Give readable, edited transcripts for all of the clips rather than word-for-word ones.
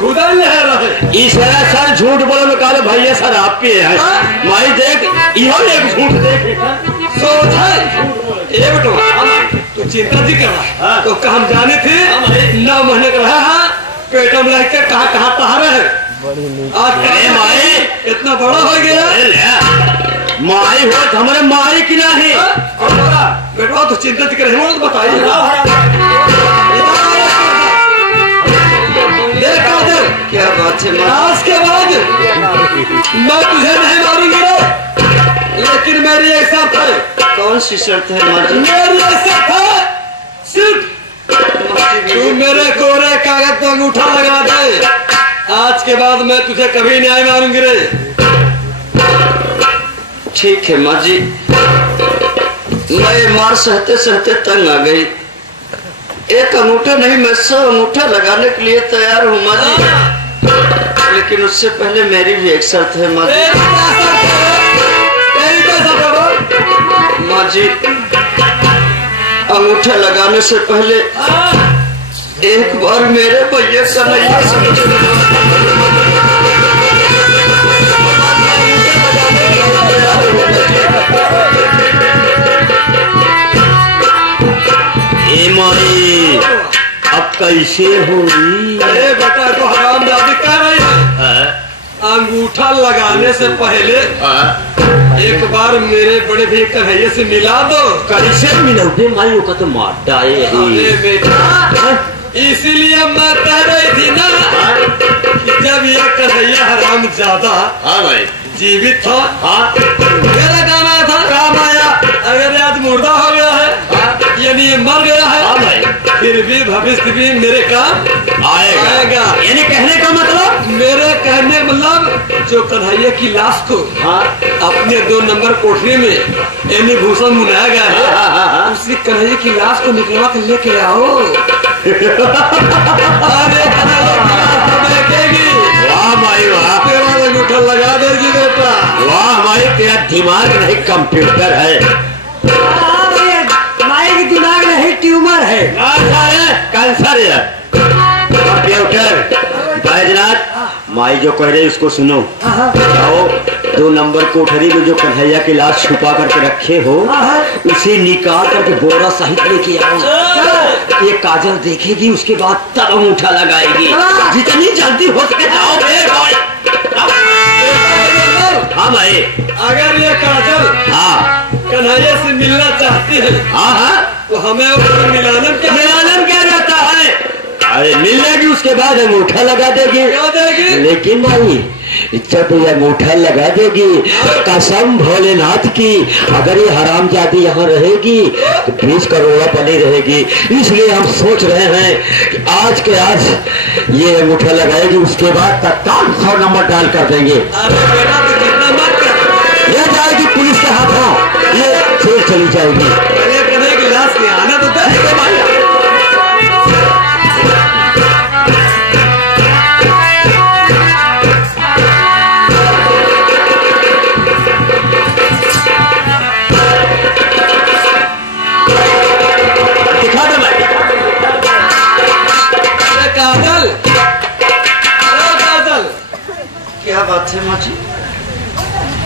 खुदा लह रहे इस सर झूठ बोलो में काले भैया सर आप पे है माई देख इहो एक झूठ देख सोच है ये बेटो तू चिंता जी कर रहा तो हम जाने थे 9 महीने का रहा है पेटम लग के कहाँ तहारे है आज माई इतना बड़ा हो गया माई हो हमारे माई की नहीं बेटवा तो चिंता जी कर रहे हो तो बताइए क्या बात है आज के बाद मैं तुझे नहीं मारूंगी लेकिन मेरी एक शर्त है। कौन सी शर्त है माँ जी? मेरी एक शर्त है सिर्फ तू मेरे कोरे कागज पर अंगूठा लगा दे आज के बाद मैं तुझे कभी नहीं मारूंगी रे। ठीक है माँ जी मैं मार सहते सहते तंग आ गई एक अंगूठा नहीं मैं 100 अंगूठा लगाने के लिए तैयार हूँ माँ जी लेकिन उससे पहले मेरी भी एक शर्त है माँ जी। माँ जी अंगूठा लगाने से पहले एक बार मेरे भैया का माई अब कैसे हो रही? अरे बेटा तो हराम दादी कह रही है अंगूठा लगाने से पहले एक बार मेरे बड़े भैया कन्हैया से मिला दो। कैसे मिलोगे माई का तो मार डाले। अरे बेटा इसीलिए मैं कह रही थी ना कि जब ये कन्हैया हराम ज्यादा जीवित था मेरा काम आया था काम आया अगर आज मुर्दा हो गया है यानी ये मर गया है फिर भी भविष्य भी मेरे काम आएगा। यानी कहने का मतलब मेरे कहने मतलब जो कन्हैया की लाश को अपने 2 नंबर कोठरी में यानी भूषण मुनाया गया है उसी कन्हैया की लाश को निकलवा कर लेके आओ। अरे वाह माई वाह तेरा अंगूठा लगा देगी बेटा। वाह माई तेरा दिमाग नहीं कंप्यूटर है माई की दिमाग नहीं ट्यूमर है कैंसर है कंप्यूटर। बैजनाथ माई जो कह रहे उसको सुनो जाओ 2 नंबर कोठरी में जो कन्हैया की लाश छुपा करके रखे हो उसे निकाल करके बोरा सहित लेके आओ ये काजल देखेगी उसके बाद तब अंगूठा लगाएगी जितनी जल्दी हो सके जाओ। हाँ भाई अगर ये काजल कन्हैया से मिलना चाहती है तो हमें मिलानन क्या रहता है? अरे मिलेगी उसके बाद अंगूठा लगा देगी लेकिन नहीं जब ये अंगूठा लगा देगी कसम भोलेनाथ की अगर ये हरामजादी यहाँ रहेगी तो 20 करोड़ बनी रहेगी। इसलिए हम सोच रहे हैं कि आज के आज ये अंगूठा लगाएगी उसके बाद तत्काल 100 नंबर डायल कर देंगे। ये जाएगी पुलिस के हाथों ये जेल चली जाएगी। आना तो क्या बात है माँ जी?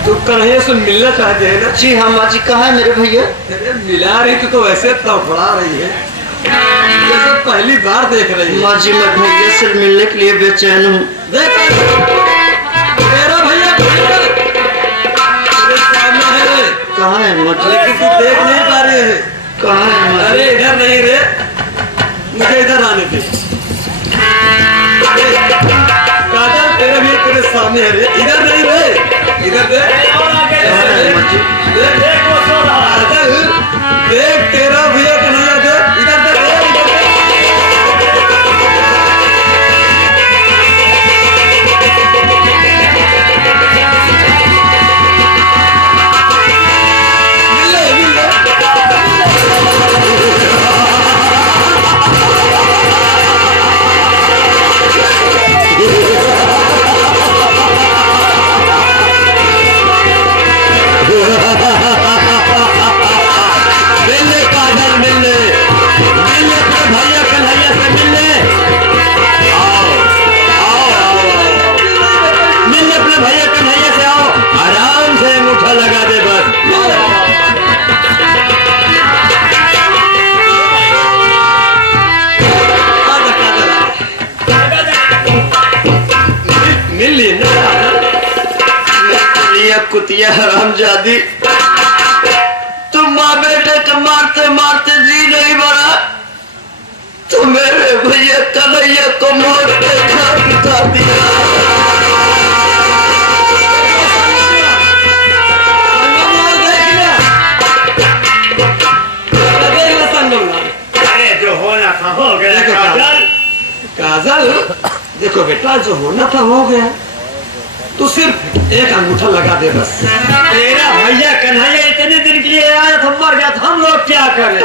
तू कन्हैया से मिलना चाहते है ना? जी हाँ माँ जी कहाँ है मेरे भैया? मिला रही तो वैसे तड़फड़ा रही है जैसे पहली बार देख रही है। माँ जी मैं भैया से मिलने के लिए बेचैन हूँ। मेरा भैया सामने है। कहाँ है माँ जी? लेकिन तू देख नहीं पा रहे है। कहाँ है? अरे इधर नहीं रे मुझे इधर आने दे। काजल तेरे भी तेरे सामने है रे इधर नहीं रे इधर देख देख तेरा भी एक नहीं देख इधर देख मिल ली ना ये कुतिया हरामजादी, तुम माँ बेटे तो मारते मारते जी नहीं भरा, तो मेरे भैया कन्हैया को मौत के घाट उतार दिया। अरे जो होना था हो गया काजल। काजल देखो बेटा, जो होना था हो गया, तू सिर्फ एक अंगूठा लगा दे बस। तेरा भैया कन्हैया इतने दिन के लिए आया था, मर गया था, हम लोग क्या करें?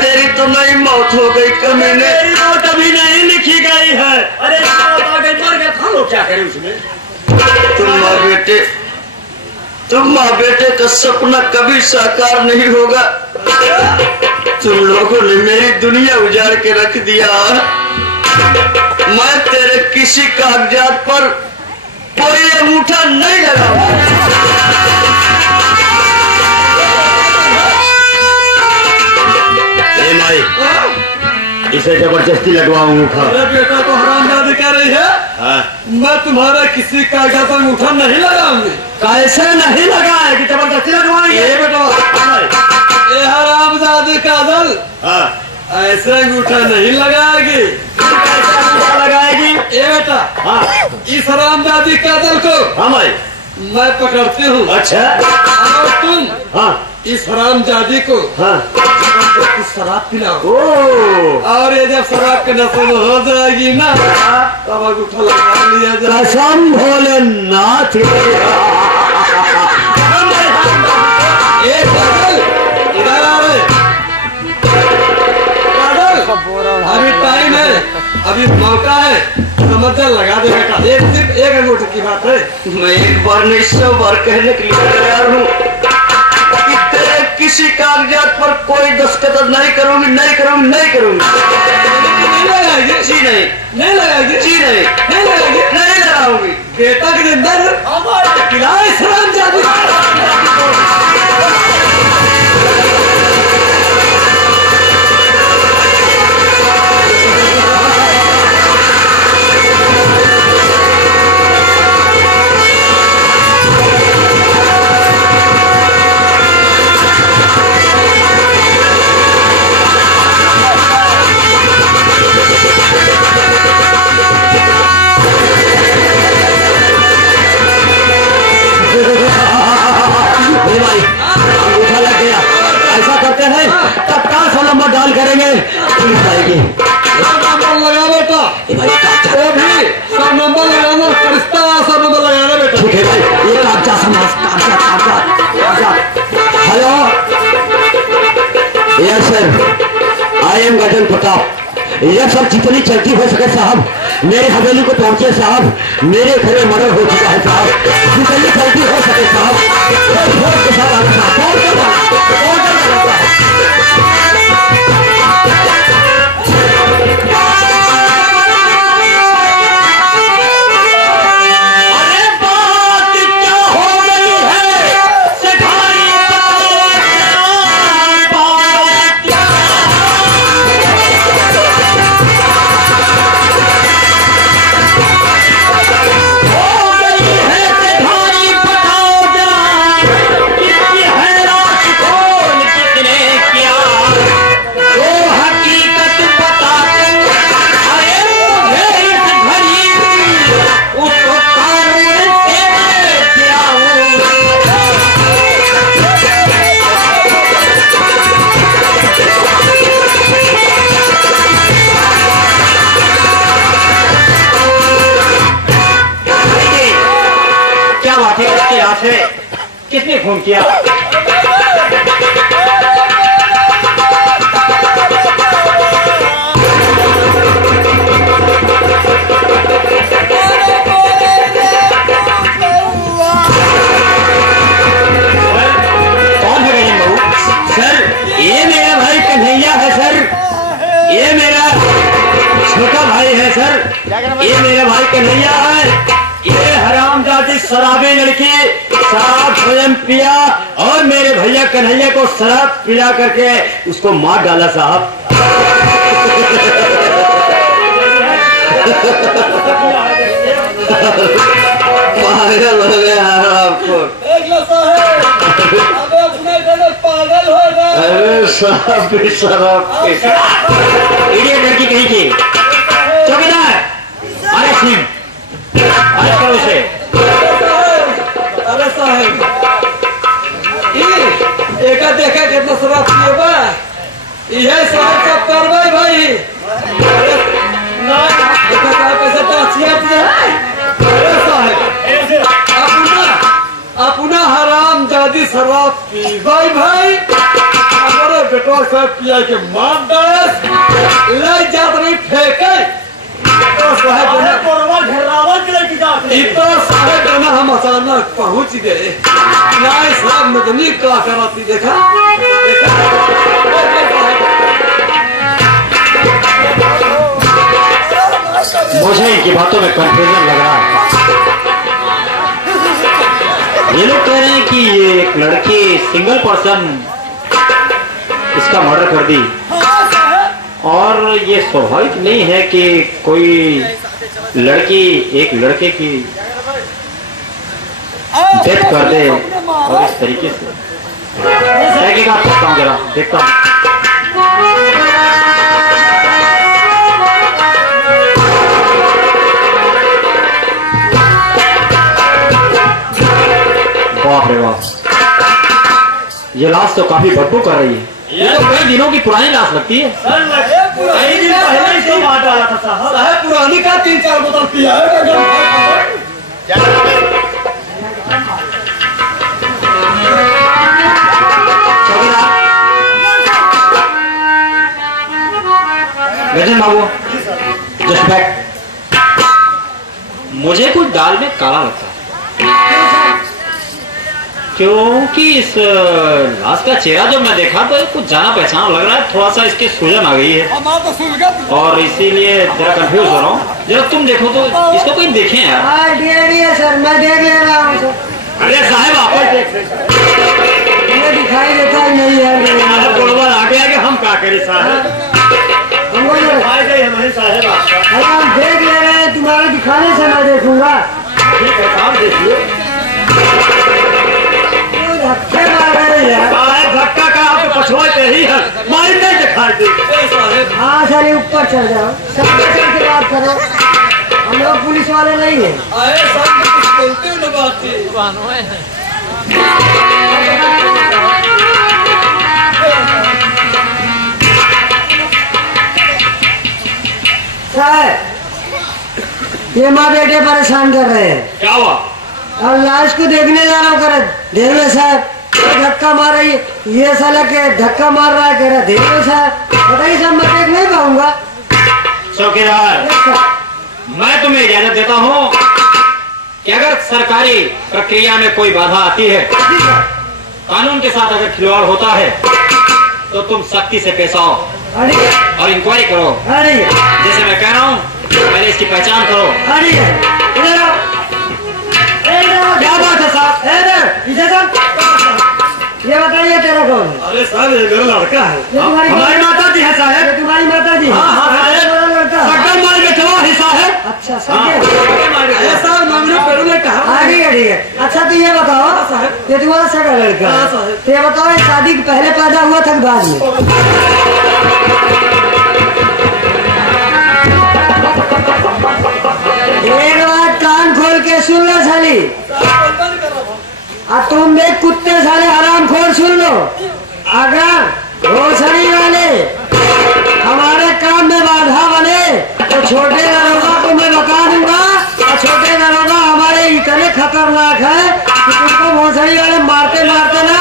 तेरी तो नई मौत हो गई कमीने। मेरी मौत अभी नहीं लिखी गई है। अरे मर गया था, हम लोग क्या करें उसमें? तुम माँ बेटे का सपना कभी साकार नहीं होगा। तुम लोगों ने मेरी दुनिया उजाड़ के रख दिया। मैं तेरे किसी कागजात पर कोई अंगूठा नहीं लगाऊंगा। माई, इसे जबरदस्ती लगवाऊंगा। अरे बेटा तो हरामजादी कह रही है। हाँ? मैं तुम्हारा किसी कागजात पर अंगूठा नहीं लगाऊंगी। कैसे नहीं लगाएगी? जबरदस्ती लगवाएंगे। ये बेटा ये हरामजादी काजल, हाँ? ऐसे अंगूठा नहीं लगाएगी। कैसे अंगूठा लगाएगी? ये बेटा, हाँ? इस हरामजादी काजल को हाँ भाई, मैं पकड़ती हूँ। अच्छा, और तुम हाँ? इस हरामजादी को हाँ? शराब पिलाओ। ओ, और ये जब शराब के नशे में हो जाएगी ना, तब अंगूठा लगा लिया जाए। कसम भोलेनाथ। ए काजल, इधर आ रहे। काजल, अभी टाइम है, अभी मौका है, समझ लगा दे बेटा। सिर्फ एक अंगूठे की बात है। मैं एक बार नहीं 100 बार कहने के लिए तैयार हूँ कि तेरे किसी कागजात पर कोई दस्तखत नहीं करूंगी, नहीं करूंगी, नहीं करूंगी। नहीं लगाएगी? जी नहीं। नहीं लगाएगी? जी नहीं। नहीं लगाएगी? नहीं लगाऊंगी। बेटा के अंदर खिलाए हरामजादी। अंगूठा लग गया। ऐसा करते हैं, तत्काल 100 नंबर डाल करेंगे, पुलिस आएगी। 100 नंबर लगा बेटा। वो भी 100 नंबर लगाना, फरिश्ता 100 नंबर लगाना बेटा। ठीक है भाई, ये कागजात समाज, कागजात। Hello, yes sir, I am Gajan Pratap. यह सब जितनी चलती हो सके साहब, मेरे हवेली को पहुंचे साहब। मेरे घरे मर्डर हो चुका है साहब, जितनी जल्दी हो सके साहब। के साथ किसने फोन किया? ये मेरे भाई कन्हैया है। ये हरामजादी शराबी लड़की शराब स्वयं पिया और मेरे भैया कन्हैया को शराब पिला करके उसको मार डाला साहब। पागल हो गया आपको। अबे अपने घर पागल हो गए। अरे साहब भी शराब इडियट लड़की कहीं की। चौकीदार अरे सिंह अरे करो उसे। अरे साहब एक देखा कितना शराब पिए बा यह साहब सब करवाई भाई। देखा क्या पैसा अपना हराम जादी शराब पी भाई भाई हमारे बेटवा साहब पिया के मार दस ले जात नहीं फेंके इतना साहेब ना हम अचानक पहुंच गए। न्याय साहब मदनी क्या कराती देखा, मुझे इनकी बातों में कंफ्यूजन लग रहा है। ये लोग कह रहे हैं कि ये एक लड़की सिंगल पर्सन इसका मर्डर कर दी और ये स्वाभाविक नहीं है कि कोई लड़की एक लड़के की डेथ कर दे और इस तरीके से। देखता हूँ जरा देखता हूँ। बाप रे बाप, ये लाश तो काफी बदबू कर रही है। ये तो कई दिनों की पुरानी लाश लगती है। कई दिन पहले इसको मार डाला था साहब। पुरानी का 3-4 बोतल पिया है। गजन बाबू जस्ट बैक। मुझे कुछ दाल में काला लगता है क्योंकि इस लाश का चेहरा जब मैं देखा तो कुछ जाना पहचाना लग रहा है। थोड़ा सा इसके सूजन आ गई है और इसीलिए जरा कंफ्यूज हो रहा हूँ। जरा तुम देखो तो इसको कोई देखे यार। सर मैं देख ले रहा हूँ। अरे साहब आप दिखाई देता ही नहीं है। बड़वा आ गया कि हम क्या करें साहब। हम देख ले रहे हैं, तुम्हारे दिखाने से मैं देखूंगा। ठीक है साहब देखिए। धक्के मार रहे हैं। धक्का का आपको पछुआ ही है मारी नहीं दिखाई दे। हाँ सर ऊपर चढ़ जाओ, सब चढ़ के बात करो। हम लोग पुलिस वाले नहीं है। आए सब कुछ बोलते हो ना बात सर ये माँ बेटे परेशान कर रहे हैं। क्या हुआ? और लाश को देखने जा रहा हूँ कर देवे साहब धक्का मार रही है। ये साला के धक्का मार रहा है कह रहा देवे साहब बताइए साहब मैं देख नहीं पाऊंगा। चौकीदार मैं तुम्हें इजाजत देता हूँ कि अगर सरकारी प्रक्रिया में कोई बाधा आती है, कानून के साथ अगर खिलवाड़ होता है तो तुम सख्ती से पेश आओ और इंक्वायरी करो। जैसे मैं कह रहा हूँ पहले इसकी पहचान करो। क्या बात है साहब? ये बताइए तेरा कौन है? अरे साहब ये मेरा लड़का है। हमारी माता जी है साहब। तुम्हारी माता जी? हिस्सा है। अच्छा साहब ठीक है। अच्छा तो ये बताओ ये तुम्हारा सगा लड़का है, तो ये बताओ ये शादी के पहले पैदा हुआ था बाद में? एक बात कान खोल के सुन लो साली, और तुम एक कुत्ते साले हराम खोल सुन लो। अगर रोशनी वाले हमारे काम में बाधा बने तो छोटे दरोगा को मैं बता दूंगा, और छोटे दरोगा हमारे इतने खतरनाक है कि तुमको भोसड़ी वाले मारते मारते ना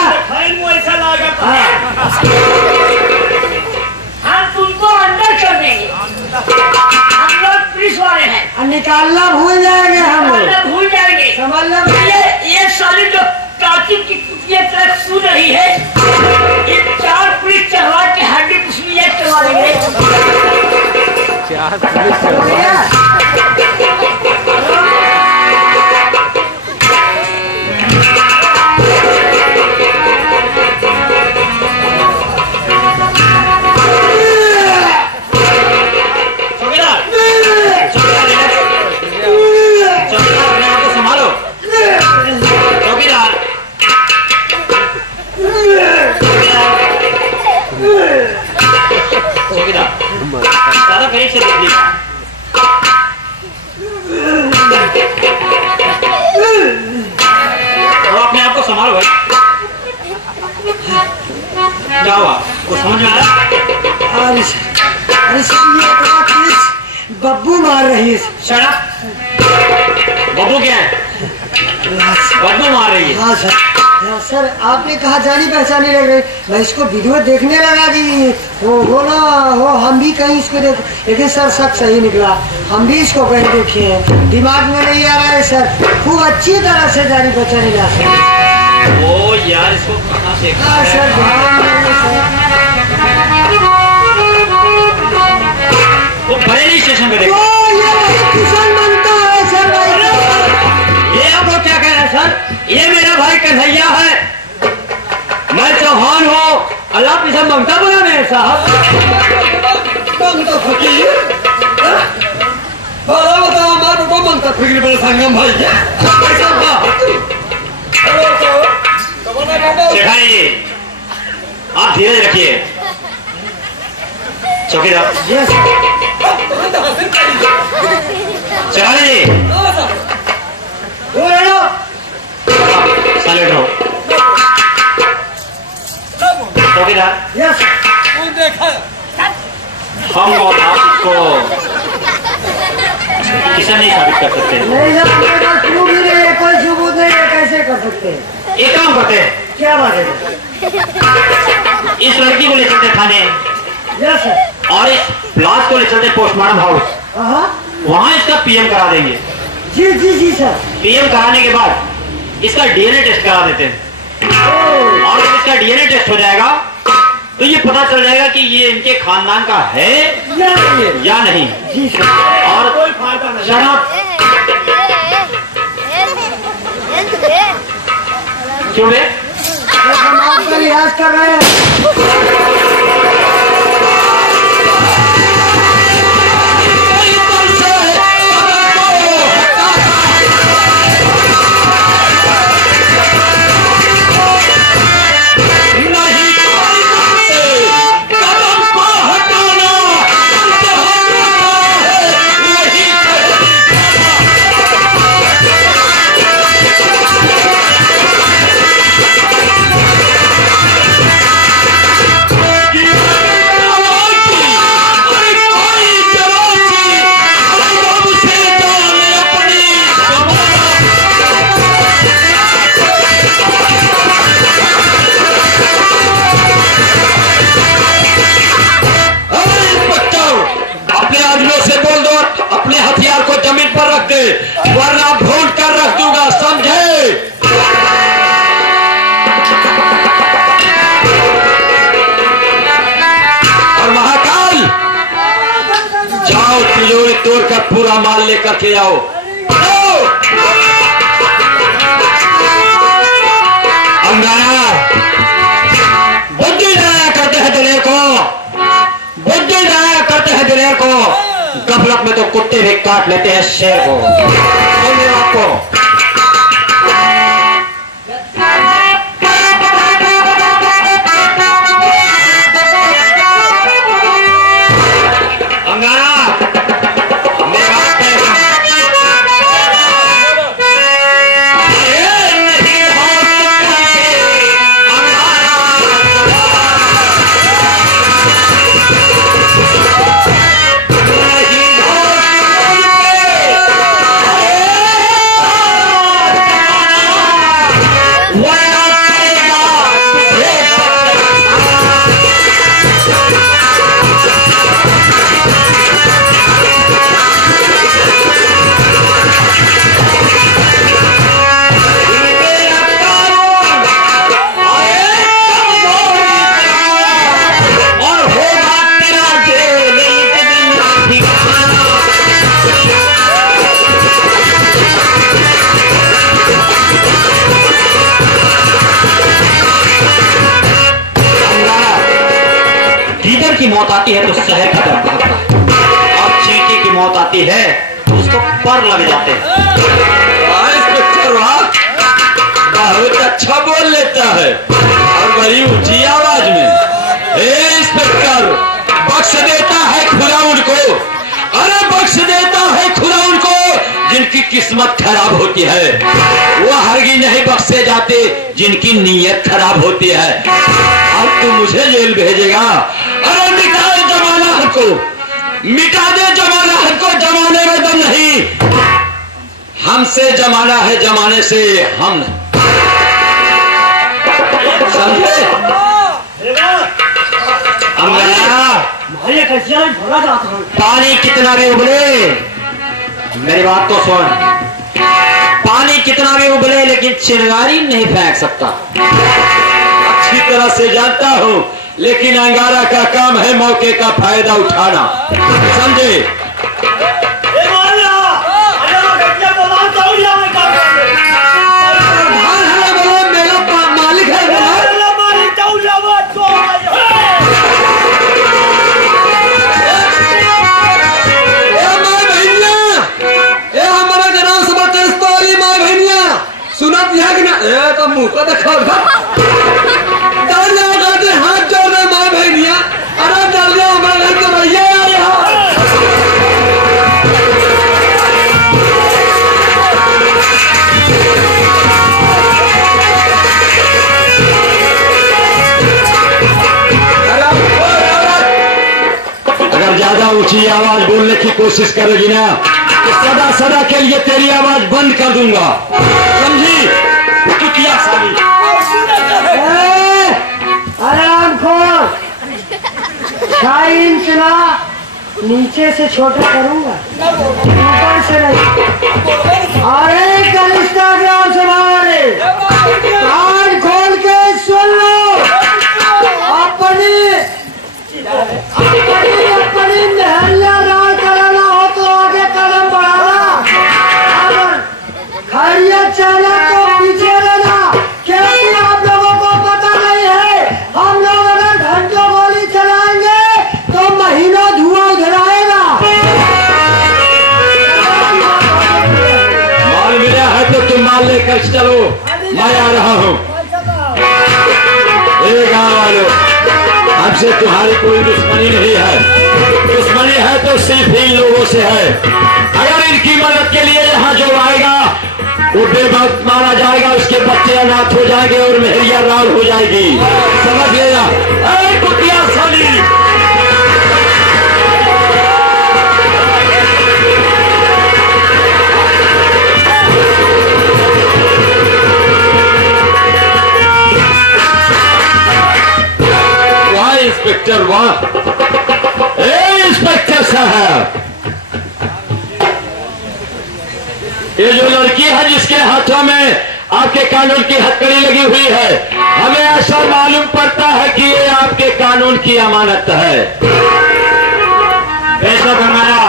हम तुमको अंदर कर देंगे। हम लोग पुलिस वाले हैं, और निकालना भूल जाएंगे हम लोग। भूल जाएंगे। समझ लो ये साली जो काकी की कुतिया तरह सुन रही है, ये 4 पुलिस चढ़वा के हड्डी पुष्पी चढ़वा देंगे। 4 पुलिस चढ़वा अपने आप को संभालो भाई। क्या हुआ? वो समझ में आया? अरे सर ये बब्बू मार रही है। शराब बब्बू क्या है? बब्बू मार रही है। हाँ सर आपने कहा जानी पहचानी लग रही, मैं इसको वीडियो देखने लगा कि वो ना हो हम भी कहीं इसको देख, लेकिन सर सब सही निकला, हम भी इसको कहीं देखे हैं, दिमाग में नहीं आ रहा है सर, खूब अच्छी तरह से जानी पहचानी जा सकती। ओ यार इसको कहाँ देखा? हाँ सर वो बरेली स्टेशन पे देखो। किसान बनता है सर। ये आप लोग क्या कह रहे हैं सर? ये मेरा भाई कन्हैया है, मैं चौहान हूँ। अल्लाह की सब ममता बनाने हैं साहब। ममता फकीर बड़ा बताओ हमारे को ममता फकीर बड़े संगम भाई है। शेखानी जी आप धीरे रखिए। चौकीदार शेखानी जी साइलेंट रहो। चौकीदार हम और आपको किसान नहीं साबित कर सकते। नहीं सर हमारे पास प्रूफ ही नहीं है, कोई सबूत नहीं है, कैसे कर सकते हैं? एक काम करते हैं, क्या बात है? इस लड़की को ले चलते थाने यस सर। और इस लाश को ले चलते पोस्टमार्टम हाउस, हाँ वहां इसका पीएम करा देंगे। जी जी जी सर। पीएम कराने के बाद इसका डीएनए टेस्ट करा देते हैं और जब इसका डीएनए टेस्ट हो जाएगा तो ये पता चल जाएगा कि ये इनके खानदान का है या नहीं। जी सर। और कोई फायदा नहीं। शराब क्यों बे? हम आपका लिहाज कर रहे हैं। वरना भूल कर रख दूंगा, समझे? और महाकाल जाओ तिजोरी तोड़ कर पूरा माल लेकर के आओ। अंगारा बुद्धि जाया करते हैं दिलेर को, बुद्धि जाया करते हैं दिलेर को। गफलत में तो कुत्ते भी काट लेते हैं शेर को। आपको की मौत आती है तो शहर की तरफ भागता है, और चींटी की मौत आती है तो उसको पर लग जाते हैं। बहुत अच्छा बोल लेता है और बड़ी ऊंची आवाज में। इंस्पेक्टर बख्श देता है खुदा उनको, अरे बख्श देता है खुदा उनको जिनके जिनकी किस्मत खराब होती है वो हरगिज़ नहीं बख्शे जाते जिनकी नीयत खराब होती है। अब तू मुझे जेल भेजेगा? अरे मिटा दे जमाना हमको, मिटा दे जमाना हमको, जमाने में दम नहीं। हमसे जमाना है, जमाने से हम समझे? पानी कितना भी उबले, मेरी बात तो सुन, पानी कितना भी उबले लेकिन चिंगारी नहीं फेंक सकता। अच्छी तरह से जानता हूं, लेकिन अंगारा का काम है मौके का फायदा उठाना, समझे? तो मुंह को देखो हाथ जोड़ रहे माँ भैया। अरे डाल दिया हमारे घर तो भैया अगर ज्यादा ऊंची आवाज बोलने की कोशिश करेगी ना तो सदा सदा के लिए तेरी आवाज बंद कर दूंगा, समझी? कुतिया साली। आराम खोर, 6 इंच ना नीचे से छोटा करूंगा, ऊपर से नहीं। अरे इंस्टाग्राम से मारे कान खोल के सुन लो, अपनी महल्ला राज कराना हो तो आगे कदम बढ़ाना, खैरियत चला तो पीछे रहना, क्योंकि आप लोगों को पता नहीं है हम लोग अगर घंटों गोली चलाएंगे तो महीनों धुआं उधराएगा। माल मिला है तो तुम माल लेकर चलो, मैं आ रहा हूँ। गाँव वालों, हमसे तुम्हारी कोई दुश्मनी नहीं है, दुश्मनी है तो सिर्फ इन लोगों से है। अगर इनकी मदद के लिए यहाँ जो आएगा वो बेवक्त मारा जाएगा, उसके बच्चे अनाथ हो जाएंगे और मेहरिया राल हो जाएगी, समझ लेना। कुतिया साली, वाह इंस्पेक्टर वाह, इंस्पेक्टर साहब, ये जो लड़की है जिसके हाथों में आपके कानून की हथकड़ी लगी हुई है, हमें ऐसा मालूम पड़ता है कि ये आपके कानून की अमानत है। बेशक हमारा,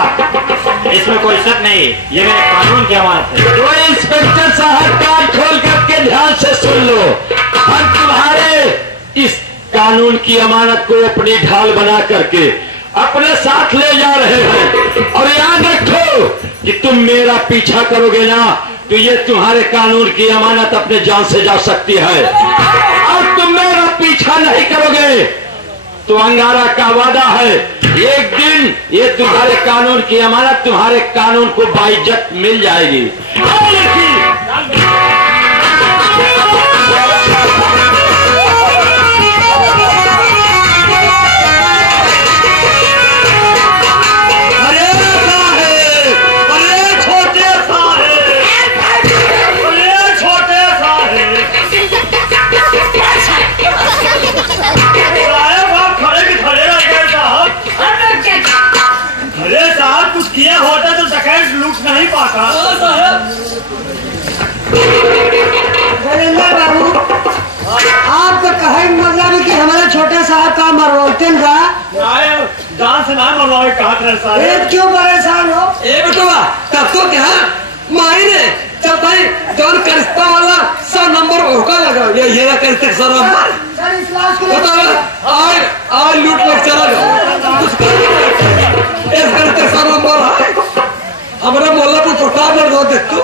इसमें कोई शक नहीं, ये मेरे कानून की अमानत है। तो इंस्पेक्टर साहब कान खोल करके ध्यान से सुन लो, हम तुम्हारे इस कानून की अमानत को अपनी ढाल बना करके अपने साथ ले जा रहे हैं, और याद रखो कि तुम मेरा पीछा करोगे ना तो ये तुम्हारे कानून की अमानत अपने जान से जा सकती है, और तुम मेरा पीछा नहीं करोगे तो अंगारा का वादा है एक दिन ये तुम्हारे कानून की अमानत तुम्हारे कानून को बाइज्जत मिल जाएगी। किया होता तो डकैत लूट नहीं पाता। बाबू आपका कहे मतलब कि हमारे छोटे साहब का मरवोते का जान से ना मरवाए कहा क्यों परेशान हो? बेटवा तब तो क्या माई ने चल भाई जौन करिश्ता वाला 100 नंबर होगा लगा ये ना करते 100 नंबर आज लूट लग चला इस करते 100 नंबर है हमारे मोहल्ला को छोटा कर दो देख तू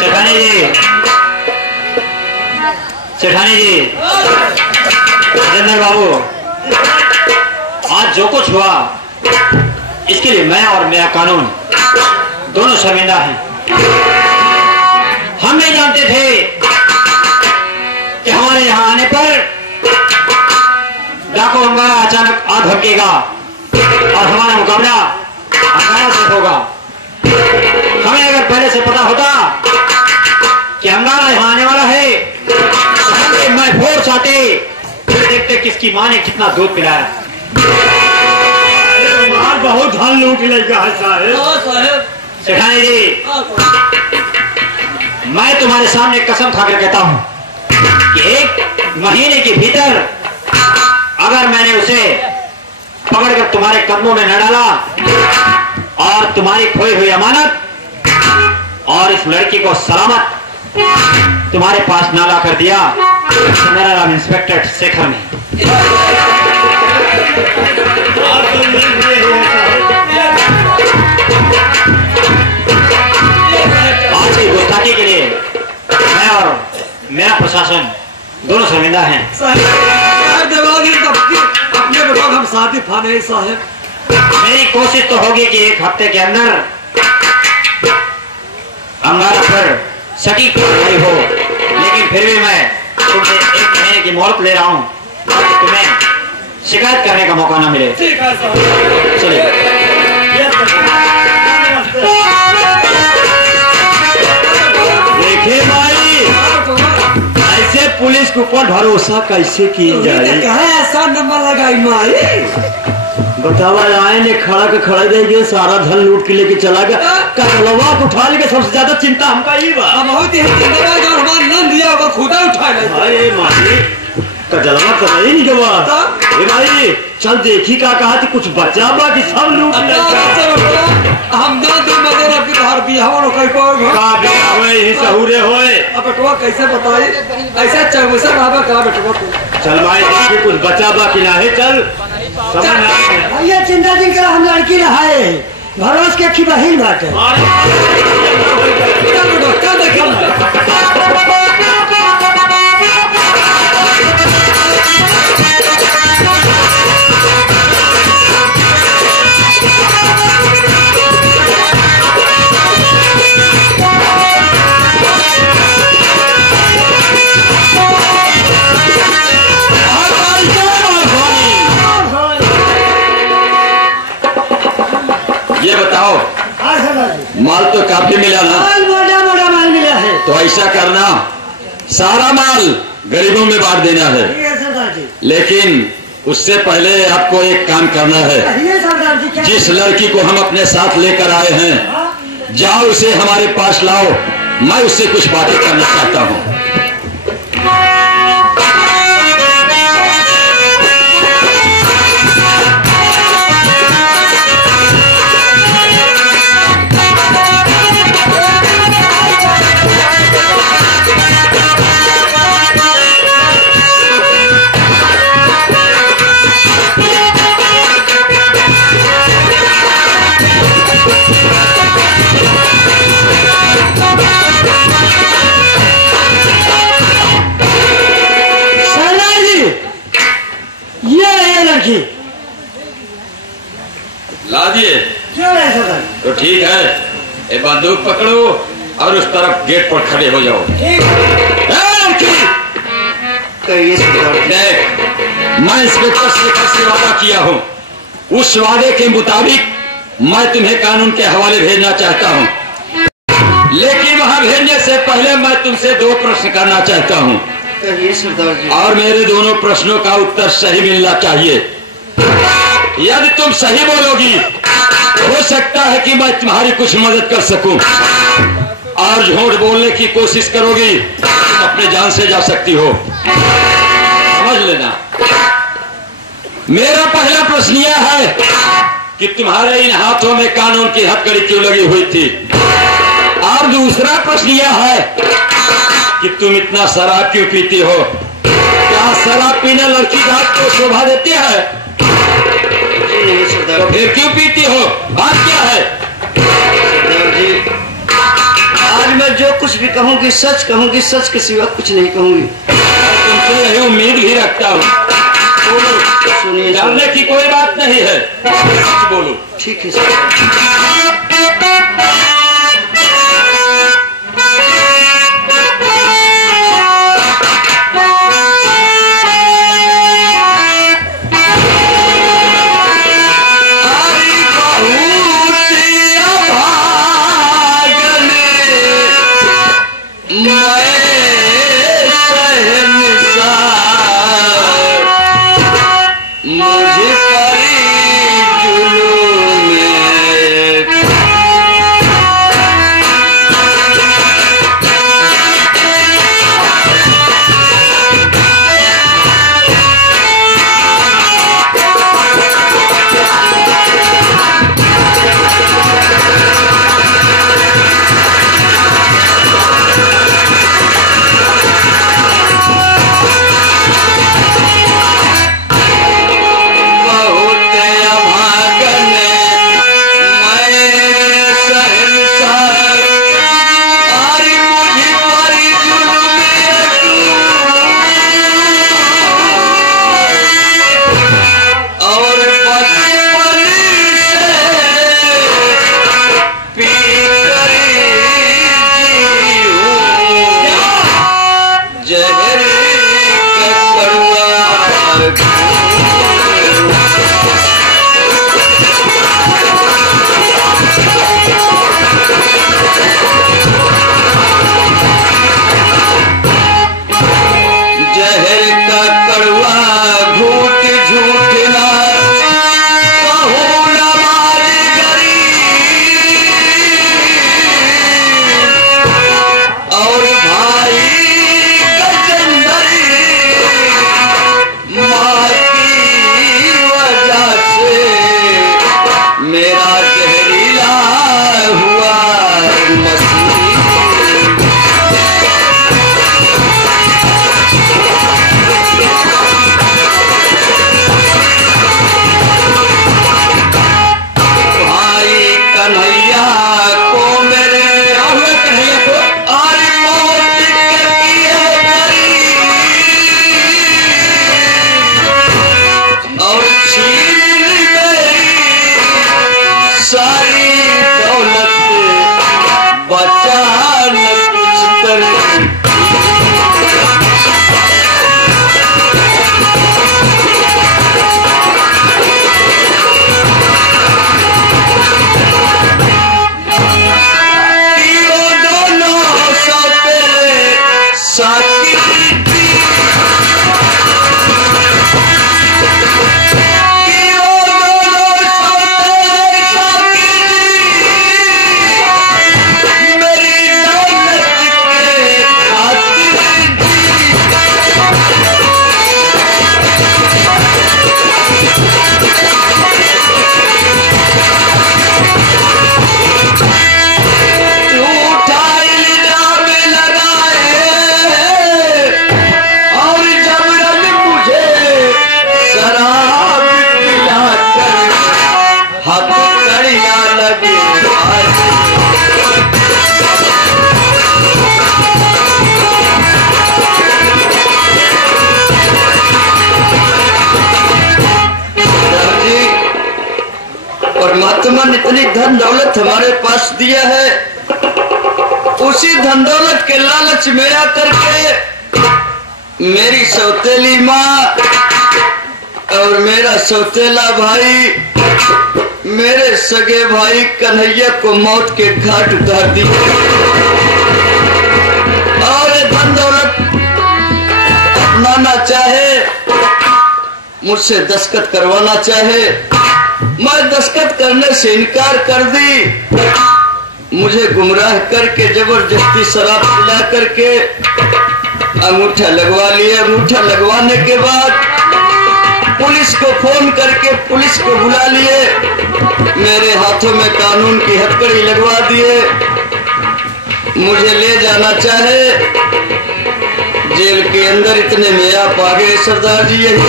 सेठानी जी बाबू आज जो कुछ हुआ इसके लिए मैं और मेरा कानून दोनों शर्मिंदा हैं। हम नहीं जानते थे कि हमारे यहाँ आने पर डाकू अंगारा अचानक आ धमकेगा और हमारा मुकाबला अंगारा से होगा। हमें अगर पहले से पता होता कि अंगारा यहाँ आने वाला है तो हम मैं फोर्स आते, फिर देखते किसकी माँ ने कितना दूध पिलाया। बहुत धन लूट लेगा है साहब। सेठानी जी, मैं तुम्हारे सामने कसम खाकर कहता हूं कि 1 महीने के भीतर अगर मैंने उसे पकड़कर तुम्हारे कदमों में न डाला और तुम्हारी खोई हुई अमानत और इस लड़की को सलामत तुम्हारे पास न ला कर दिया तो मेरा नाम इंस्पेक्टर शेखर नहीं। आज की गुस्ताखी के लिए मैं और मेरा प्रशासन दोनों शर्मिंदा हैं। अपने बताओ हम शादी फाने साहब। मेरी कोशिश तो होगी कि 1 हफ्ते के अंदर अंगारा पर सटीक कार्रवाई हो, लेकिन फिर भी मैं तुमसे 1 महीने की मोहलत ले रहा हूं ताकि तुम्हें शिकायत करने का मौका न मिले। ठीक है साहब, चलिए। देखे भाई, ऐसे पुलिस के ऊपर भरोसा कैसे की जाए? ऐसा नंबर लगाई माई। बतावा आए ने खड़ा के खड़ा देंगे, सारा धन लूट के लेके चला गया। कतलवा को उठा लेके सबसे ज्यादा चिंता हमका ही बा। बहुत ही हमारा नंद दिया होगा खुदा उठा ले। अरे माली कजलवा तो नहीं गवा। भाई चल देखी का कहा थी कुछ बचा बा कि सब लूट हम ना दे मगर आपके घर बियाह कोई का बियाह होए ही सहुरे होए। अब बेटवा कैसे बताई ऐसा चौबसा बाबा का बेटवा तू चल भाई देखी कुछ बचा बा कि नहीं। चल समझ आ भैया चिंता दिन कर हम लड़की रहाए भरोस के अखी बहिन बाटे। ये बताओ माल तो काफी मिला ना? मोटा मोटा माल मिला है। तो ऐसा करना सारा माल गरीबों में बांट देना है, सरदार जी। लेकिन उससे पहले आपको एक काम करना है। सरदार जी क्या? जिस लड़की को हम अपने साथ लेकर आए हैं जाओ उसे हमारे पास लाओ, मैं उससे कुछ बातें करना चाहता हूँ। ला दिए तो ठीक है, एक बंदूक पकड़ो और उस तरफ गेट पर खड़े हो जाओ। देख, मैं इंस्पेक्टर शेखर से वादा किया हूँ, उस वादे के मुताबिक मैं तुम्हें कानून के हवाले भेजना चाहता हूँ, लेकिन वहाँ भेजने से पहले मैं तुमसे 2 प्रश्न करना चाहता हूँ और मेरे दोनों प्रश्नों का उत्तर सही मिलना चाहिए। यदि तुम सही बोलोगी हो सकता है कि मैं तुम्हारी कुछ मदद कर सकूं, और झूठ बोलने की कोशिश करोगी तुम अपने जान से जा सकती हो, समझ लेना। मेरा पहला प्रश्न यह है कि तुम्हारे इन हाथों में कानून की हथकड़ी क्यों लगी हुई थी, और दूसरा प्रश्न यह है कि तुम इतना शराब क्यों पीती हो? क्या शराब पीना लड़की जात को शोभा देती है? तो फिर क्यों पीती हो? बात क्या है? जी, आज मैं जो कुछ भी कहूँगी सच कहूँगी, सच के सिवा कुछ नहीं कहूँगी। तुमसे यही उम्मीद भी रखता हूँ। सुनिए, जानने की कोई बात नहीं है, सच बोलो। ठीक है सर। धन दौलत हमारे पास दिया है, उसी धन दौलत के लालच में आकर के मेरी सौतेली माँ और मेरा सौतेला भाई, मेरे सगे भाई कन्हैया को मौत के घाट उतार दिया। और धन दौलत अपनाना चाहे, मुझसे दस्तखत करवाना चाहे, मैं दस्तखत करने से इनकार कर दी। मुझे गुमराह करके जबरदस्ती शराब पिला करके अंगूठा लगवा लिया। अंगूठा लगवाने के बाद पुलिस को फोन करके पुलिस को बुला लिए, मेरे हाथों में कानून की हथकड़ी लगवा दिए। मुझे ले जाना चाहे जेल के अंदर, इतने में आप आ गए सरदार जी। यही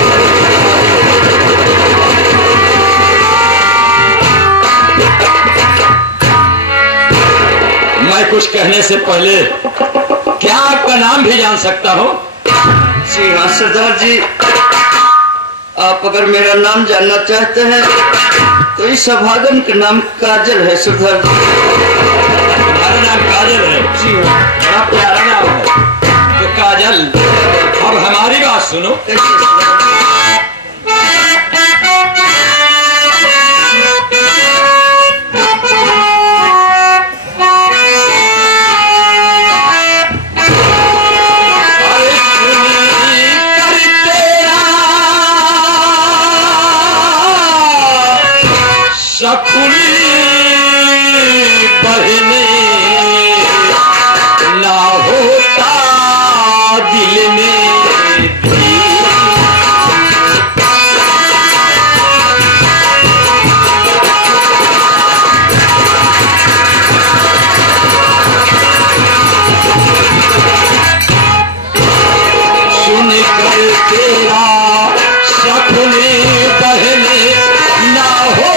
मैं कुछ कहने से पहले क्या आपका नाम भी जान सकता हूँ? जी हाँ सरदार जी, आप अगर मेरा नाम जानना चाहते हैं तो इस अभागन का नाम काजल है सरदार जी। तुम्हारा नाम काजल है? जी हाँ। बड़ा प्यारा नाम है। तो काजल, अब हमारी बात सुनो। सकुनी बहने ना होता दिल में सुन कर तेरा सकुनी बहने ना हो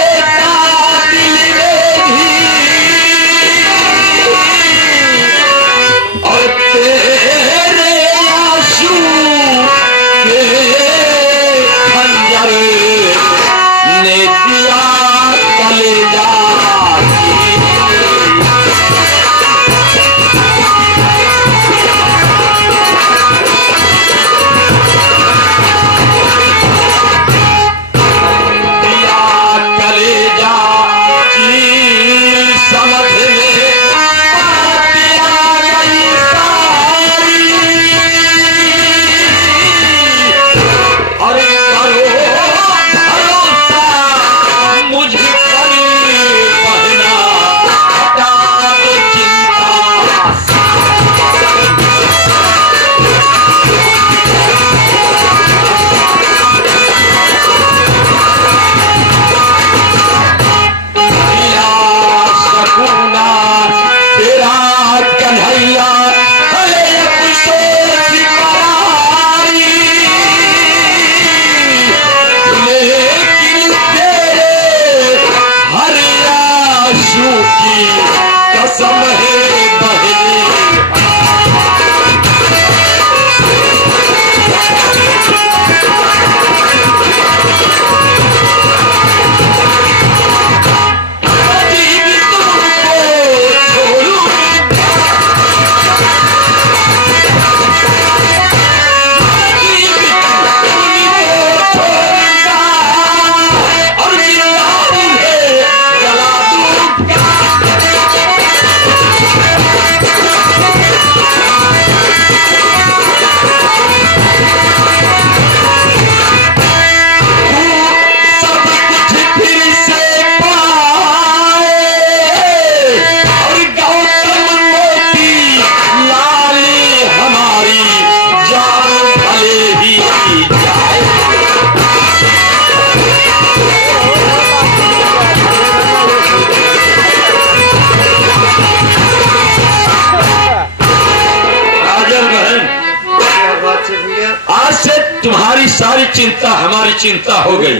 तुम्हारी सारी चिंता हमारी चिंता हो गई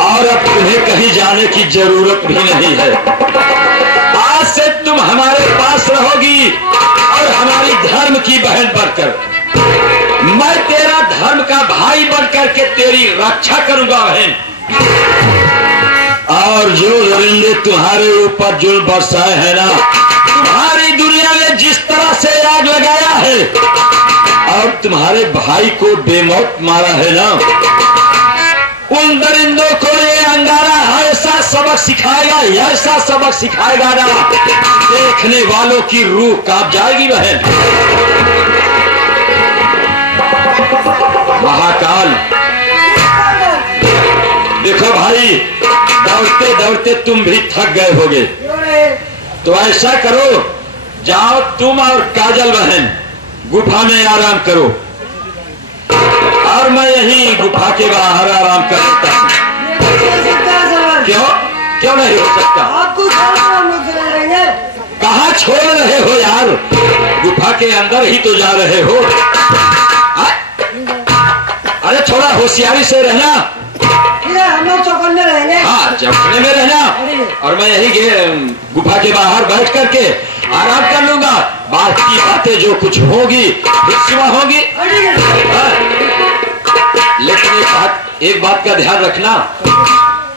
और अब तुम्हें कहीं जाने की जरूरत भी नहीं है। आज से तुम हमारे पास रहोगी और हमारी धर्म की बहन बनकर, मैं तेरा धर्म का भाई बनकर के तेरी रक्षा करूंगा बहन। और जो दरिंदे तुम्हारे ऊपर जो बरसाए है ना, तुम्हारी दुनिया में जिस तरह से आग लगाया है और तुम्हारे भाई को बेमौत मारा है ना, उन दरिंदों को ये अंगारा ऐसा सबक सिखाएगा, ऐसा सबक सिखाएगा ना, देखने वालों की रूह कांप जाएगी बहन। महाकाल, देखो भाई, दौड़ते दौड़ते तुम भी थक गए होगे, तो ऐसा करो, जाओ तुम और काजल बहन गुफा में आराम करो और मैं यहीं गुफा के बाहर आराम कर लेता हूँ। क्यों क्यों नहीं हो सकता? आपको हम लोग चले जाएंगे। कहाँ छोड़ रहे हो यार? गुफा के अंदर ही तो जा रहे हो। अरे थोड़ा होशियारी से रहना। ठीक है, हम लोग चौकन्ने रहेंगे। हाँ, चौकन्ने में रहना और मैं यही गुफा के बाहर बैठ करके आराम कर लूंगा। बाकी बातें जो कुछ होगी फिर सुबह होगी। हाँ। लेकिन एक बात का ध्यान रखना,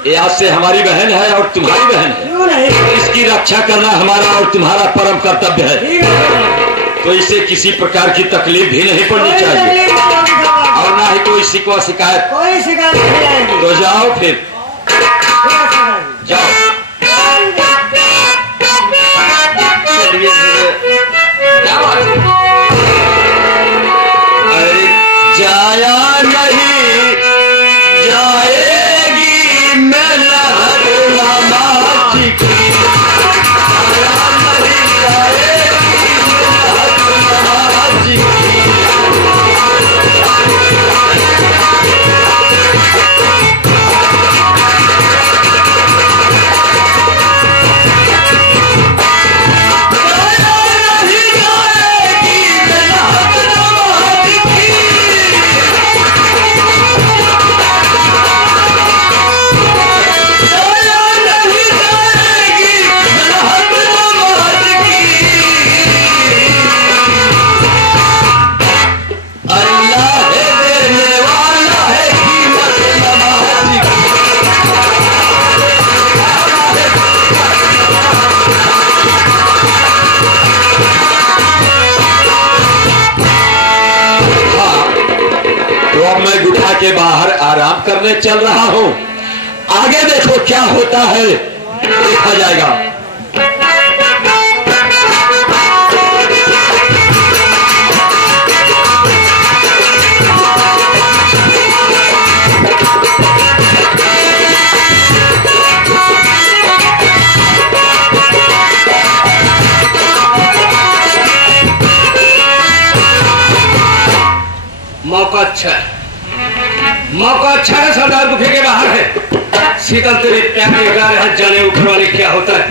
ये आज से हमारी बहन है और तुम्हारी बहन है, इसकी रक्षा करना हमारा और तुम्हारा परम कर्तव्य है। तो इसे किसी प्रकार की तकलीफ भी नहीं पड़नी चाहिए और ना ही कोई शिकवा शिकायत। कोई शिकायत नहीं आएगी। तो जाओ फिर, जाओ। अरे जाया नहीं जाएगी मैं नमाज़ की, जाया नहीं जाएगी नमाज़ की। के बाहर आराम करने चल रहा हूं। आगे देखो क्या होता है, देखा जाएगा। मौका अच्छा है, मौका अच्छा है। सरदार गुफे के बाहर है। शीतल तेरे प्यारे हाथ जाने ऊपर वाले क्या होता है।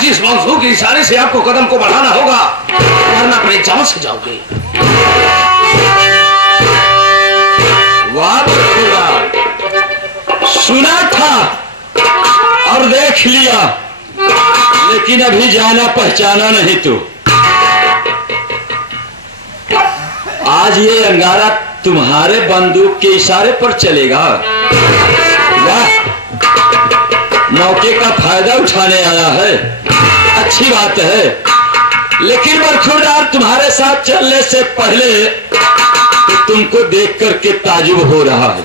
जिस मंसूर के इशारे से आपको कदम को बढ़ाना होगा, वरना अपने जान से जाओगे। वाह, सुना था और देख लिया, लेकिन अभी जाना पहचाना नहीं। तो आज ये अंगारा तुम्हारे बंदूक के इशारे पर चलेगा। वाह, मौके का फायदा उठाने आया है, अच्छी बात है। लेकिन बरखुरदार, तुम्हारे साथ चलने से पहले तो तुमको देख करके ताजुब हो रहा है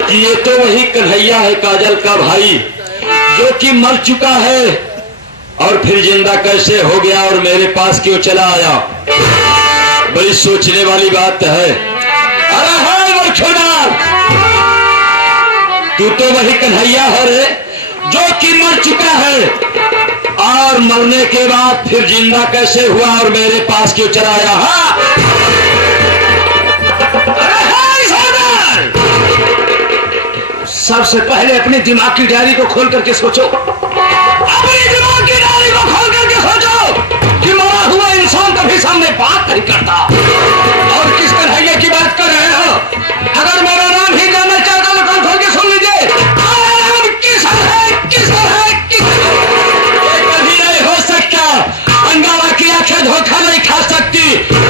कि ये तो वही कन्हैया है, काजल का भाई, जो कि मर चुका है और फिर जिंदा कैसे हो गया और मेरे पास क्यों चला आया? बड़ी सोचने वाली बात है। अरे हाय बरखुरदार, तू तो वही कन्हैया है रे जो कि मर चुका है, और मरने के बाद फिर जिंदा कैसे हुआ और मेरे पास क्यों चला आया? हाँ? अरे हाय सरदार, सबसे पहले अपने दिमाग की डायरी को खोल करके सोचो। अपनी दिमाग की डायरी को खोल करके सोचो कि मरा हुआ इंसान कभी सामने बात नहीं करता। और किस कन्हैया की बात कर रहे हो? अगर मेरा नाम ही जानना चाहता तो कान खोल के सुन लीजिए। किशन है, किशन है, किशन। ये कभी नहीं हो सकता। अंगारा की आंखें धोखा नहीं खा सकती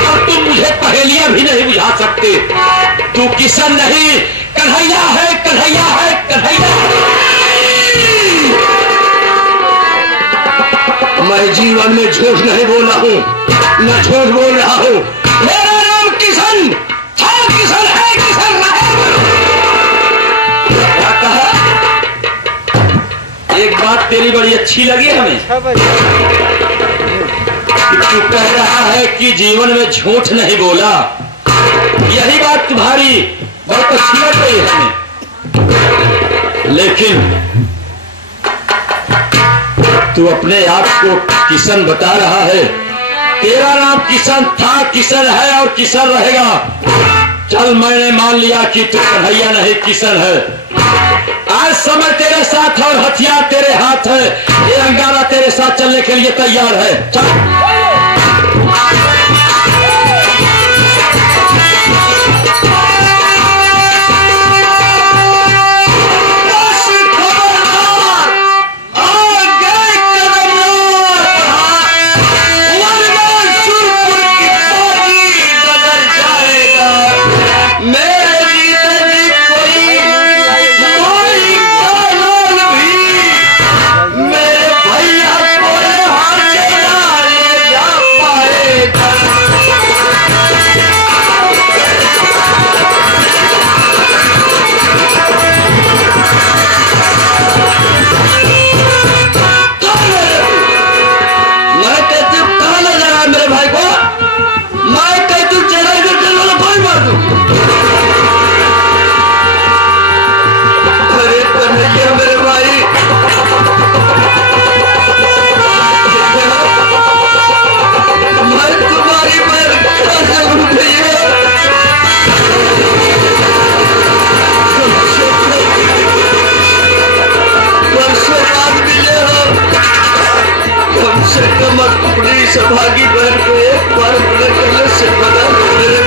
और तुम मुझे पहेलियां भी नहीं बुझा सकते। तू किशन नहीं, कन्हैया है, कन्हैया है, कन्हैया। मैं जीवन में झूठ नहीं बोला हूँ, मैं झूठ बोल रहा हूँ। मेरा नाम किशन था, किशन है, किशन रहेगा। क्या कहा? एक बात तेरी बड़ी अच्छी लगी हमें कि तू कह रहा है कि जीवन में झूठ नहीं बोला। यही बात तुम्हारी बहुत अच्छी लग रही है हमें। लेकिन तू अपने आप को किशन बता रहा है। तेरा नाम किशन था, किशन है और किशन रहेगा। चल मैंने मान लिया कि तू कन्हैया नहीं किशन है। आज समय तेरे साथ और हथियार तेरे हाथ है। ये अंगारा तेरे साथ चलने के लिए तैयार है। चल। सभागी बहन को एक बार बुलंद करने से बता मेरे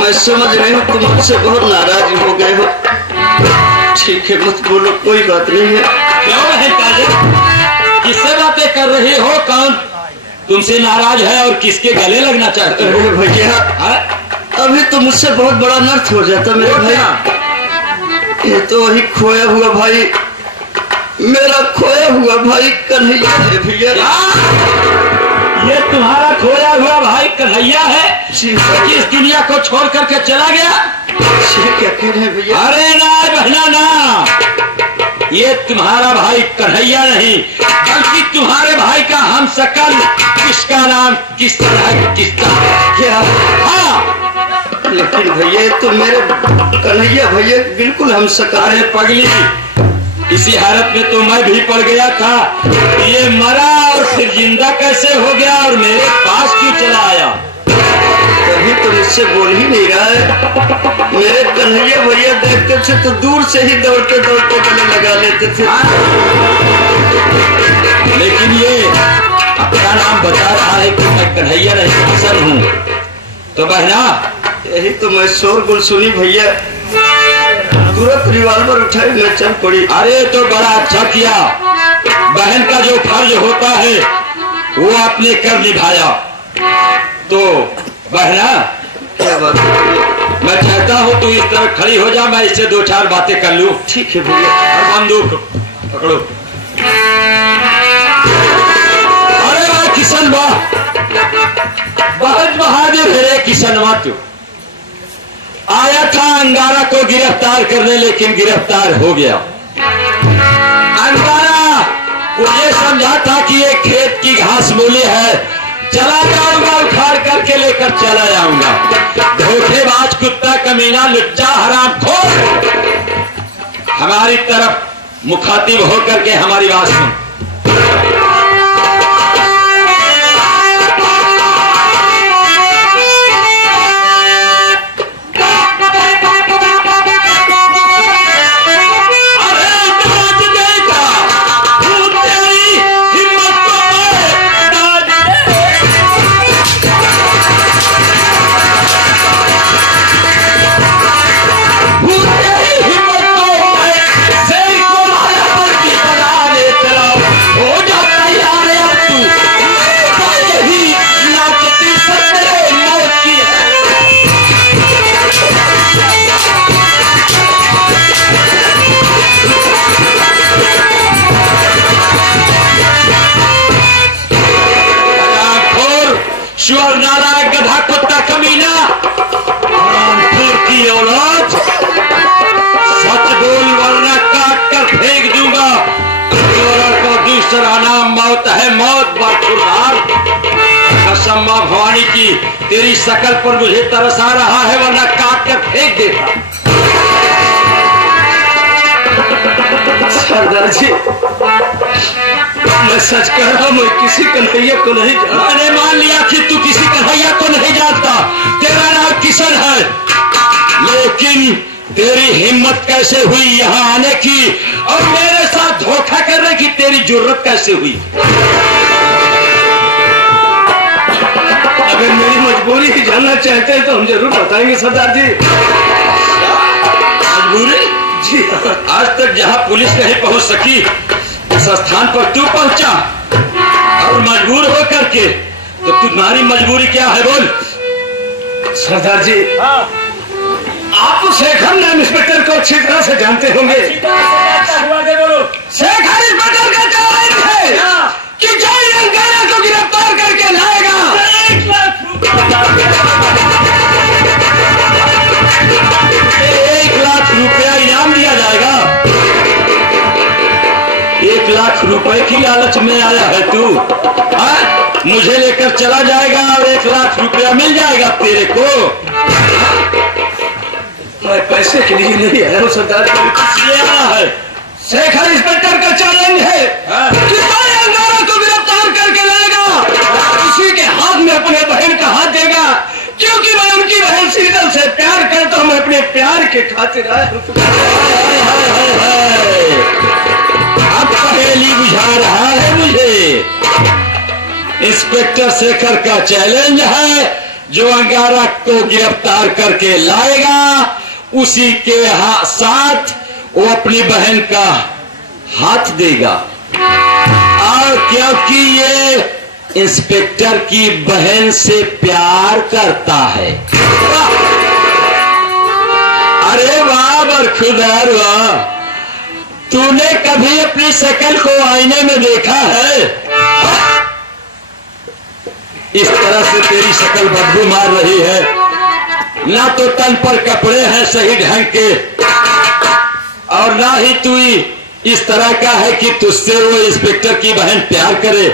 मैं समझ रही हूँ तुम मुझसे बहुत नाराज हो गए हो। ठीक है मत बोलो, कोई बात नहीं है। क्यों है काजल, किससे बातें कर रही हो? कौन तुमसे नाराज है और किसके गले लगना चाहते हो? भैया अभी तो मुझसे बहुत बड़ा नर्थ हो जाता मेरे भाई। ये तो वही खोया हुआ भाई, मेरा खोया हुआ भाई कन्हैया है भैया। ये तुम्हारा खोया हुआ भाई कन्हैया है कि इस दुनिया को छोड़ करके चला गया? क्या कह रहे हैं भैया? अरे ना बहना ना, ये तुम्हारा भाई कन्हैया नहीं बल्कि तुम्हारे भाई का हम सकल, किसका नाम किस तरह किसका क्या? हाँ लेकिन भैया तो मेरे कन्हैया भैया बिल्कुल हम सकल। अरे पगली, इसी हालत में तो मैं भी पड़ गया था। ये मरा और फिर जिंदा कैसे हो गया और मेरे पास क्यों चला आया? कभी तो मुझसे बोल ही नहीं रहा है। मेरे कन्हैया भैया देखते थे तो दूर से ही दौड़ते दौड़ते गले लगा लेते थे। लेकिन ये अपना नाम बता रहा है कि मैं कन्हैया नहीं किशन हूँ। तो बहना यही तो मैं शोरगुल सुनी भैया, तुरंत रिवॉल्वर उठाई मैं चल पड़ी। अरे तो बड़ा अच्छा किया। बहन का जो फर्ज होता है वो आपने कर निभाया। तो बहना क्या बात है? मैं चाहता हूँ तू इस तरह खड़ी हो जा, मैं इससे दो चार बातें कर लूँ। ठीक है भैया। और बंदूक पकड़ो। अरे वाह किशन वाह, बहुत बहादुर है किशन वाह तू। आया था अंगारा को गिरफ्तार करने, लेकिन गिरफ्तार हो गया। अंगारा को ये समझा था कि ये खेत की घास मूली है, चला जाऊंगा, उखाड़ करके लेकर चला जाऊंगा। धोखेबाज, कुत्ता, कमीना, लुच्चा, हरामखोर, हमारी तरफ मुखातिब होकर के हमारी बात सुन। श्वर नारायण, गधा, कुत्ता, कमीना, रामपुर की औलाद, सच बोल वरना काट कर फेंक दूंगा। चोरों को दूसरा नाम मौत है, मौत बरखुरदार। कसम मां भवानी की, तेरी शकल पर मुझे तरस आ रहा है, वरना काट कर फेंक देता। सरदार जी, मैं सच कह रहा हूं, मैं किसी कन्हैया को नहीं जानता। मैंने मान लिया कि तू किसी कन्हैया को नहीं जानता, तेरा नाम किशन है, लेकिन तेरी हिम्मत कैसे हुई यहाँ आने की और मेरे साथ धोखा करने की तेरी जुर्रत कैसे हुई? अगर मेरी मजबूरी ही जानना चाहते हैं तो हम जरूर बताएंगे सरदार जी। मजबूरी? जी हाँ। आज तक जहाँ पुलिस नहीं पहुँच सकी, उस स्थान पर तू पहुंचा और मजबूर होकर के, तो तुम्हारी मजबूरी क्या है बोल? सरदार जी, आप तो शेखर नाम इंस्पेक्टर को अच्छी तरह से जानते होंगे। शेखर इंस्पेक्टर का चैलेंज है कि जो अंगारा को गिरफ्तार करके लाएगा 1 लाख रुपया इनाम दिया जाएगा। 1 लाख रुपए की लालच में आया है तू? मुझे लेकर चला जाएगा और 1 लाख रुपया मिल जाएगा तेरे को। मैं पैसे के लिए नहीं आया हूँ सरदार जी। ये आया है। शेखर इंस्पेक्टर का चैलेंज है कि कोई अंगारा को गिरफ्तार करके लाएगा, उसी के हाथ में अपने बहन का हाथ देगा, क्योंकि मैं उनकी बहन शीतल से प्यार करता हूँ। मैं अपने प्यार के खातिर आया हूँ। अब पहेली बुझा रहा है मुझे। इंस्पेक्टर शेखर का चैलेंज है, जो अंगारा को गिरफ्तार करके लाएगा, उसी के साथ वो अपनी बहन का हाथ देगा। और क्योंकि ये इंस्पेक्टर की बहन से प्यार करता है। अरे वाह बरखुदार वाह, तूने कभी अपनी शक्ल को आईने में देखा है? इस तरह से तेरी शक्ल बदबू मार रही है, ना तो तन पर कपड़े हैं सही ढंग के, और ना ही तू इस तरह का है कि तुझसे वो इंस्पेक्टर की बहन प्यार करे।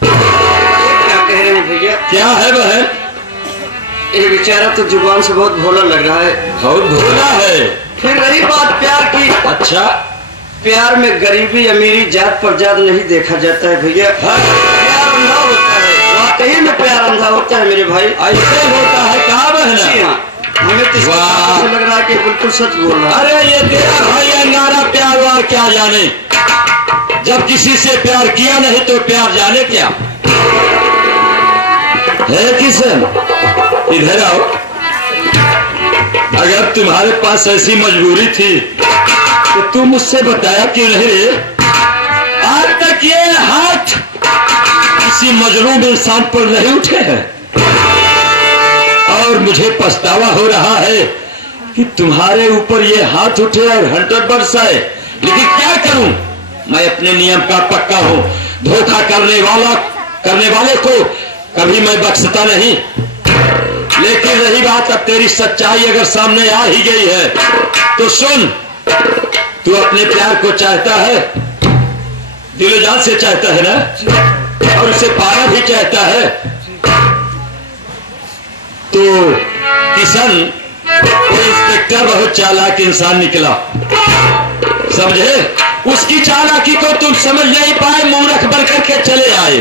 क्या कह रहे हैं भैया? क्या है बहन? ये बेचारा तो जुबान से बहुत भोला लग रहा है। बहुत भोला है। फिर रही बात प्यार की, अच्छा, प्यार में गरीबी अमीरी जात पर जात नहीं देखा जाता है भैया। प्यार अंधा होता है, वाकई में प्यार अंधा होता है मेरे भाई। ऐसे होता है कहाँ बहन? जी हाँ, हमें तो इसके बात से लग रहा है कि बिल्कुल सच बोल रहा है। अरे ये तेरा भाई अंगारा प्यार वार क्या जाने, जब किसी से प्यार किया नहीं तो प्यार जाने क्या है? किशन इधर आओ। अगर तुम्हारे पास ऐसी मजबूरी थी तो तुम मुझसे बताया क्यों नहीं रे? आज तक ये हाथ किसी मजलूम इंसान पर नहीं उठे हैं, और मुझे पछतावा हो रहा है कि तुम्हारे ऊपर ये हाथ उठे और 100 बरसाए। लेकिन क्या करूं, मैं अपने नियम का पक्का हूं। धोखा करने वाले को कभी मैं बख्शता नहीं। लेकिन रही बात, अब तेरी सच्चाई अगर सामने आ ही गई है तो सुन, तू अपने प्यार को चाहता है, दिलो जान से चाहता है ना, और उसे पाना भी चाहता है। तो किशन वो इंस्पेक्टर बहुत चालाक इंसान निकला, समझे? उसकी चालाकी को तुम समझ नहीं पाए, मूर्ख बनकर के चले आए।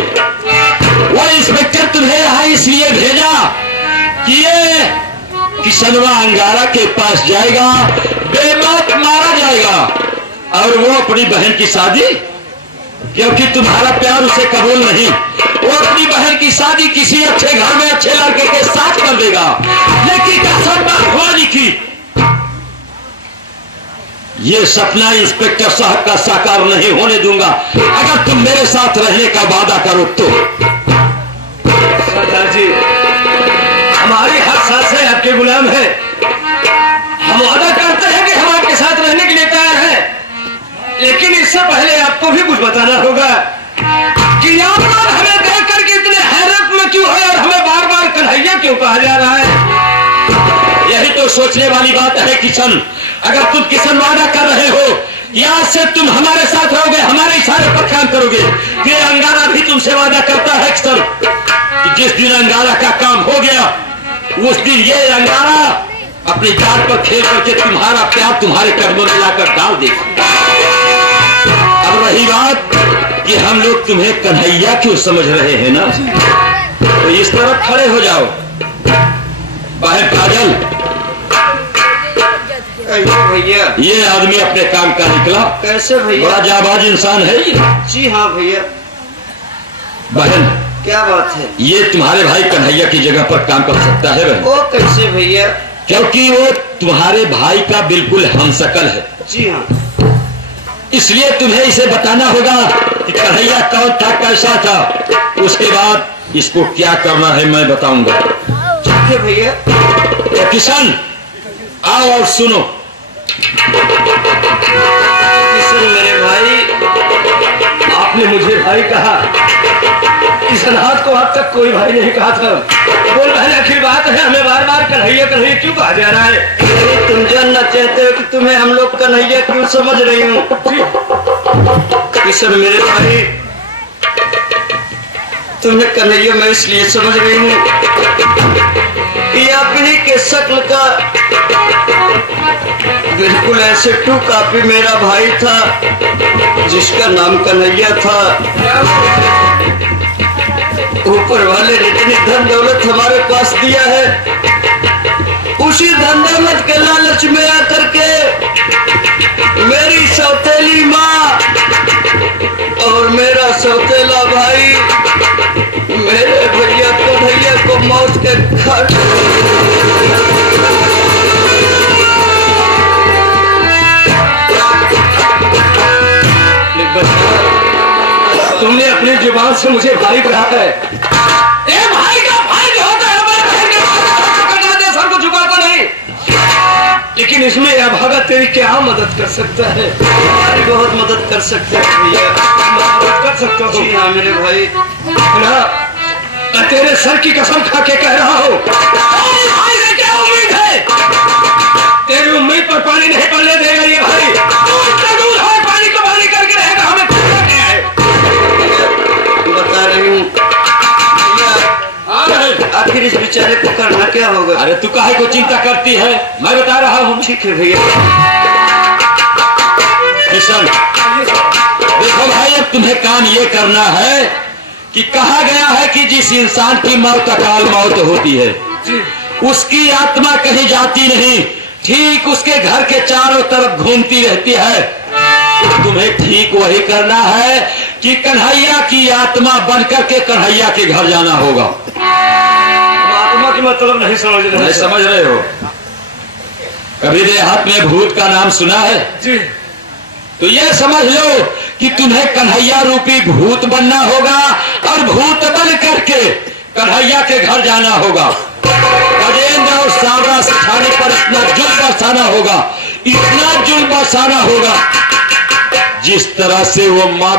वो इंस्पेक्टर तुम्हें यहाँ इसलिए भेजा कि ये किशनवा अंगारा के पास जाएगा, बेमौत मारा जाएगा, और वो अपनी बहन की शादी, क्योंकि तुम्हारा प्यार उसे कबूल नहीं, वो अपनी बहन की शादी किसी अच्छे घर में अच्छे लड़के के साथ कर देगा। लेकिन कसम भगवान की, ये सपना इंस्पेक्टर साहब का साकार नहीं होने दूंगा अगर तुम मेरे साथ रहने का वादा करो तो। सरदार जी, हमारी हर सांसें आपके गुलाम है। हम वादा करते हैं कि हम आपके साथ रहने के लिए तैयार हैं, लेकिन इससे पहले आपको भी कुछ बताना होगा कि आप लोग हमें देख करके इतने हैरत में क्यों है और हमें बार बार कन्हैया क्यों कहा जा रहा है। यही तो सोचने वाली बात है किशन। अगर तुम किशन वादा कर रहे हो कि आज से तुम हमारे साथ रहोगे, हमारे इशारे पर काम करोगे, कि अंगारा भी तुमसे वादा करता है किशन कि जिस दिन अंगारा का काम हो गया उस दिन ये अंगारा अपनी जान पर खेल करके तुम्हारा प्यार तुम्हारे कदमों में लाकर डाल देगा। अब रही बात कि हम लोग तुम्हें कन्हैया क्यों समझ रहे हैं ना, तो इस तरफ खड़े हो जाओ। बाहर काजल, भैया ये आदमी अपने काम का निकला। कैसे भैया? बड़ा जाबाज इंसान है ये। जी हाँ भैया। बहन, क्या बात है? ये तुम्हारे भाई कन्हैया की जगह पर काम कर सकता है बहन। वो कैसे भैया? क्योंकि वो तुम्हारे भाई का बिल्कुल हमशक्ल है। जी हाँ। इसलिए तुम्हें इसे बताना होगा कि कन्हैया कौन था, कैसा था, उसके बाद इसको क्या करना है मैं बताऊंगा। ठीक है भैया। तो किशन आओ और सुनो। किशन मेरे भाई, आपने मुझे भाई कहा, किशन हाथ को अब तक कोई भाई नहीं कहा था। बोल बहन, आखिर बात है, हमें बार बार कन्हैया कन्हैया क्यों कहा जा रहा है? तुम जानना चाहते हो कि तुम्हें हम लोग कन्हैया क्यों समझ रही हूँ? किशन मेरे भाई, तुम्हें कन्हैया मैं इसलिए समझ रही हूँ कि आप ही के शक्ल का बिल्कुल ऐसे टू कॉपी मेरा भाई था जिसका नाम कन्हैया था। ऊपर वाले ने इतनी धन दौलत हमारे पास दिया है, उसी धन दौलत के लालच में आकर के मेरी सौतेली माँ और मेरा सौतेला भाई मेरे भैया कन्हैया को मौत के घाट तुमने अपनी जुबान से मुझे भाई कहा है। ए भाई का भाई जो होता है मेरे बहन के सर को झुकाता नहीं, लेकिन इसमें यह भागा तेरी क्या मदद कर सकता है? हमारी बहुत मदद कर सकते हैं भैया। मदद कर सकता हो? जी हाँ मेरे भाई। ना, तेरे सर की कसम खा के कह रहा हूँ, भाई से क्या उम्मीद है? तेरी उम्मीद पर पानी नहीं पड़ने देगा ये भाई। दूध है, पानी को पानी करके रहेगा, हमें पता क्या है? बता रही हूँ आखिर इस बेचारे को करना क्या होगा? अरे तू काहे को चिंता करती है, मैं बता रहा हूँ। ठीक है भैया। किशन देखो भाई, अब तुम्हें काम ये करना है कि कहा गया है कि जिस इंसान की मौत अकाल मौत होती है उसकी आत्मा कहीं जाती नहीं, ठीक उसके घर के चारों तरफ घूमती रहती है। तुम्हें ठीक वही करना है कि कन्हैया की आत्मा बनकर के कन्हैया के घर जाना होगा। आत्मा की मतलब नहीं समझ रहे? नहीं समझ रहे हो? कभी देहात में भूत का नाम सुना है? जी। तो ये समझ लो कि तुम्हें कन्हैया रूपी भूत बनना होगा और भूत बन करके कन्हैया के घर जाना होगा। गजेंद्र और सावरा सिखाने पर इतना जुल्म बरसाना होगा, इतना जुल्म बरसाना होगा जिस तरह से वो माँ